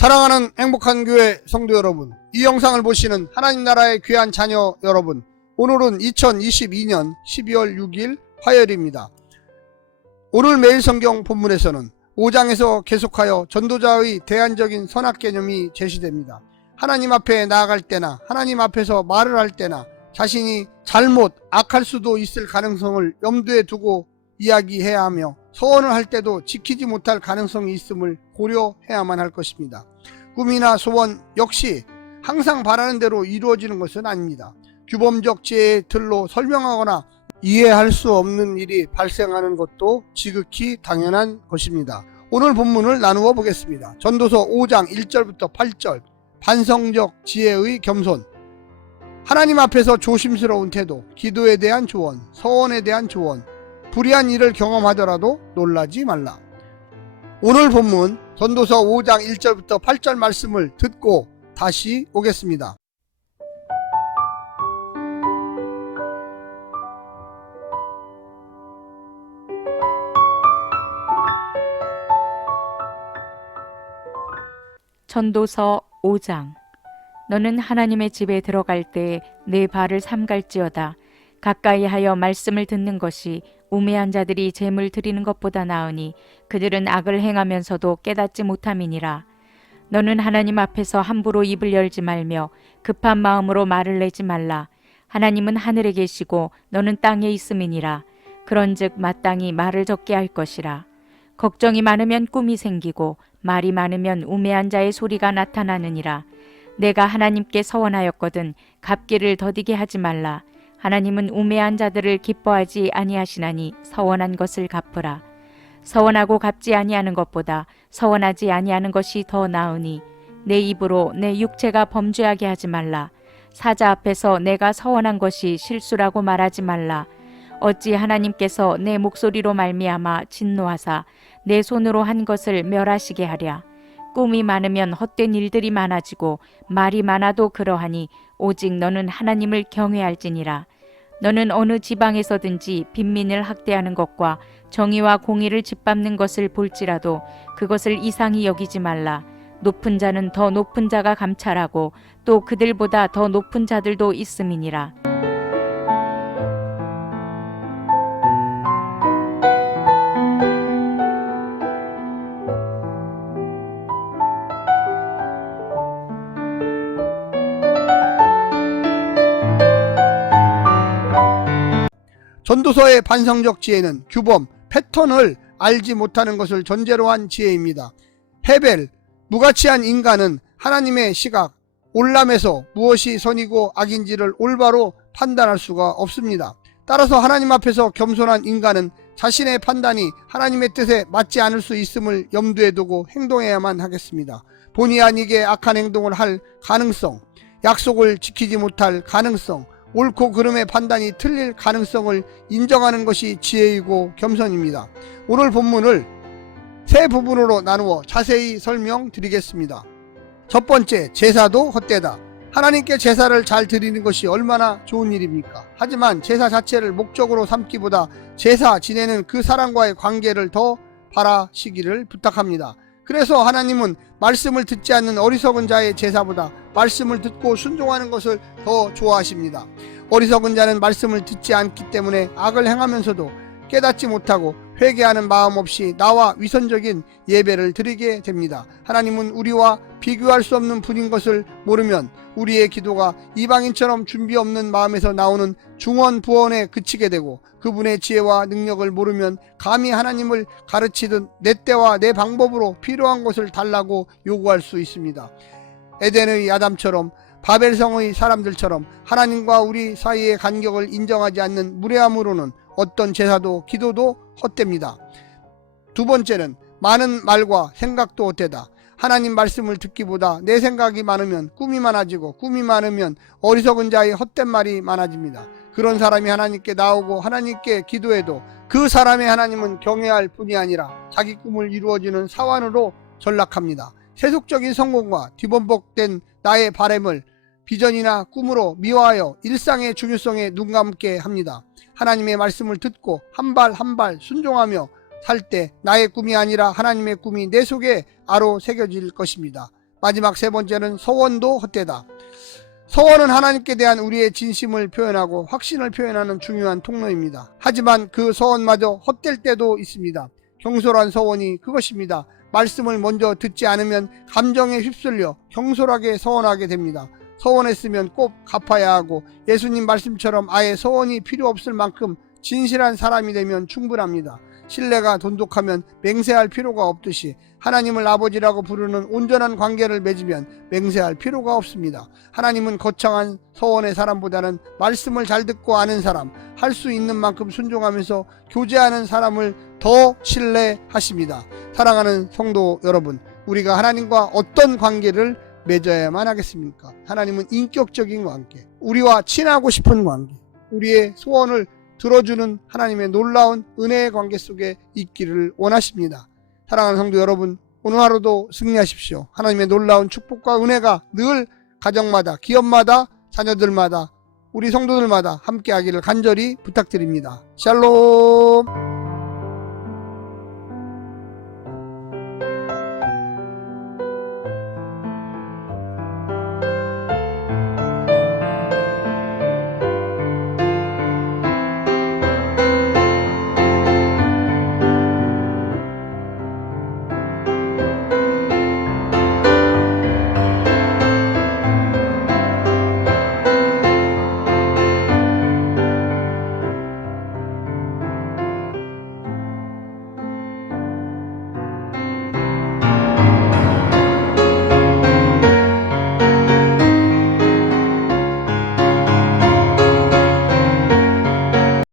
사랑하는 행복한 교회 성도 여러분, 이 영상을 보시는 하나님 나라의 귀한 자녀 여러분, 오늘은 2022년 12월 6일 화요일입니다. 오늘 매일 성경 본문에서는 5장에서 계속하여 전도자의 대안적인 선악 개념이 제시됩니다. 하나님 앞에 나아갈 때나 하나님 앞에서 말을 할 때나 자신이 잘못 악할 수도 있을 가능성을 염두에 두고 이야기해야 하며 서원을 할 때도 지키지 못할 가능성이 있음을 고려해야만 할 것입니다. 꿈이나 소원 역시 항상 바라는 대로 이루어지는 것은 아닙니다. 규범적 지혜의 틀로 설명하거나 이해할 수 없는 일이 발생하는 것도 지극히 당연한 것입니다. 오늘 본문을 나누어 보겠습니다. 전도서 5장 1절부터 8절 반성적 지혜의 겸손 하나님 앞에서 조심스러운 태도, 기도에 대한 조언, 서원에 대한 조언, 불의한 일을 경험하더라도 놀라지 말라. 오늘 본문 전도서 5장 1절부터 8절 말씀을 듣고 다시 오겠습니다. 전도서 5장 너는 하나님의 집에 들어갈 때 내 발을 삼갈지어다 가까이 하여 말씀을 듣는 것이 우매한 자들이 재물 드리는 것보다 나으니 그들은 악을 행하면서도 깨닫지 못함이니라 너는 하나님 앞에서 함부로 입을 열지 말며 급한 마음으로 말을 내지 말라 하나님은 하늘에 계시고 너는 땅에 있음이니라 그런즉 마땅히 말을 적게 할 것이라 걱정이 많으면 꿈이 생기고 말이 많으면 우매한 자의 소리가 나타나느니라. 내가 하나님께 서원하였거든 갚기를 더디게 하지 말라. 하나님은 우매한 자들을 기뻐하지 아니하시나니 서원한 것을 갚으라. 서원하고 갚지 아니하는 것보다 서원하지 아니하는 것이 더 나으니 내 입으로 내 육체가 범죄하게 하지 말라. 사자 앞에서 내가 서원한 것이 실수라고 말하지 말라. 어찌 하나님께서 내 목소리로 말미암아 진노하사 내 손으로 한 것을 멸하시게 하랴. 꿈이 많으면 헛된 일들이 많아지고 말이 많아도 그러하니 오직 너는 하나님을 경외할지니라. 너는 어느 지방에서든지 빈민을 학대하는 것과 정의와 공의를 짓밟는 것을 볼지라도 그것을 이상히 여기지 말라. 높은 자는 더 높은 자가 감찰하고 또 그들보다 더 높은 자들도 있음이니라. 전도서의 반성적 지혜는 규범, 패턴을 알지 못하는 것을 전제로 한 지혜입니다. 헤벨, 무가치한 인간은 하나님의 시각, 올람에서 무엇이 선이고 악인지를 올바로 판단할 수가 없습니다. 따라서 하나님 앞에서 겸손한 인간은 자신의 판단이 하나님의 뜻에 맞지 않을 수 있음을 염두에 두고 행동해야만 하겠습니다. 본의 아니게 악한 행동을 할 가능성, 약속을 지키지 못할 가능성, 옳고 그름의 판단이 틀릴 가능성을 인정하는 것이 지혜이고 겸손입니다. 오늘 본문을 세 부분으로 나누어 자세히 설명드리겠습니다. 첫 번째, 제사도 헛되다. 하나님께 제사를 잘 드리는 것이 얼마나 좋은 일입니까? 하지만 제사 자체를 목적으로 삼기보다 제사 지내는 그 사람과의 관계를 더 바라시기를 부탁합니다. 그래서 하나님은 말씀을 듣지 않는 어리석은 자의 제사보다 말씀을 듣고 순종하는 것을 더 좋아하십니다. 어리석은 자는 말씀을 듣지 않기 때문에 악을 행하면서도 깨닫지 못하고 회개하는 마음 없이 나와 위선적인 예배를 드리게 됩니다. 하나님은 우리와 비교할 수 없는 분인 것을 모르면 우리의 기도가 이방인처럼 준비 없는 마음에서 나오는 중원 부원에 그치게 되고 그분의 지혜와 능력을 모르면 감히 하나님을 가르치듯 내 때와 내 방법으로 필요한 것을 달라고 요구할 수 있습니다. 에덴의 아담처럼 바벨성의 사람들처럼 하나님과 우리 사이의 간격을 인정하지 않는 무례함으로는 어떤 제사도 기도도 헛됩니다. 두 번째는 많은 말과 생각도 헛되다. 하나님 말씀을 듣기보다 내 생각이 많으면 꿈이 많아지고 꿈이 많으면 어리석은 자의 헛된 말이 많아집니다. 그런 사람이 하나님께 나오고 하나님께 기도해도 그 사람의 하나님은 경외할 뿐이 아니라 자기 꿈을 이루어지는 사원으로 전락합니다. 세속적인 성공과 뒤범벅된 나의 바램을 비전이나 꿈으로 미화하여 일상의 중요성에 눈 감게 합니다. 하나님의 말씀을 듣고 한 발 한 발 순종하며 살 때 나의 꿈이 아니라 하나님의 꿈이 내 속에 아로 새겨질 것입니다. 마지막 세 번째는 소원도 헛되다. 소원은 하나님께 대한 우리의 진심을 표현하고 확신을 표현하는 중요한 통로입니다. 하지만 그 소원마저 헛될 때도 있습니다. 경솔한 소원이 그것입니다. 말씀을 먼저 듣지 않으면 감정에 휩쓸려 경솔하게 소원하게 됩니다. 소원했으면 꼭 갚아야 하고 예수님 말씀처럼 아예 소원이 필요 없을 만큼 진실한 사람이 되면 충분합니다. 신뢰가 돈독하면 맹세할 필요가 없듯이 하나님을 아버지라고 부르는 온전한 관계를 맺으면 맹세할 필요가 없습니다. 하나님은 거창한 서원의 사람보다는 말씀을 잘 듣고 아는 사람, 할 수 있는 만큼 순종하면서 교제하는 사람을 더 신뢰하십니다. 사랑하는 성도 여러분, 우리가 하나님과 어떤 관계를 맺어야만 하겠습니까? 하나님은 인격적인 관계, 우리와 친하고 싶은 관계, 우리의 소원을 들어주는 하나님의 놀라운 은혜의 관계 속에 있기를 원하십니다. 사랑하는 성도 여러분, 오늘 하루도 승리하십시오. 하나님의 놀라운 축복과 은혜가 늘 가정마다, 기업마다, 자녀들마다, 우리 성도들마다 함께 하기를 간절히 부탁드립니다. 샬롬!